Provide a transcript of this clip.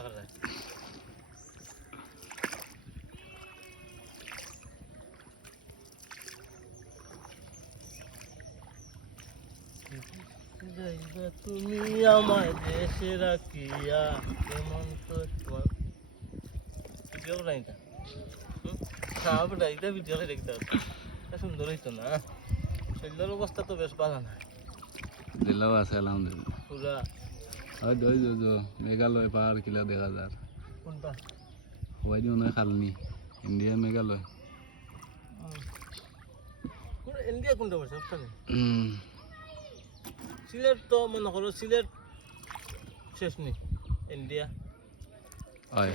থাকা যায়। যাইবা তুমি আমায় দেশে রাখিয়া কেমন তো তোমার ভিডিও নাই তা হ্যাঁ বেটা এটা ভিডিও দেখতে হবে সুন্দর হইতো না শরীরের অবস্থা তো বেশ ভালো না দিলাও আছে আলহামদুলিল্লাহ পুরা হয় দই যো মেঘালয় পাহাড় কিলা দেখা যায় কোনটা হওয়াই দিও না খালনি ইন্ডিয়া মেঘালয় ইন্ডিয়া কোনটা বসে ওখানে সিলেট তো মনে করো সিলেট শেষ নেই ইন্ডিয়া হয়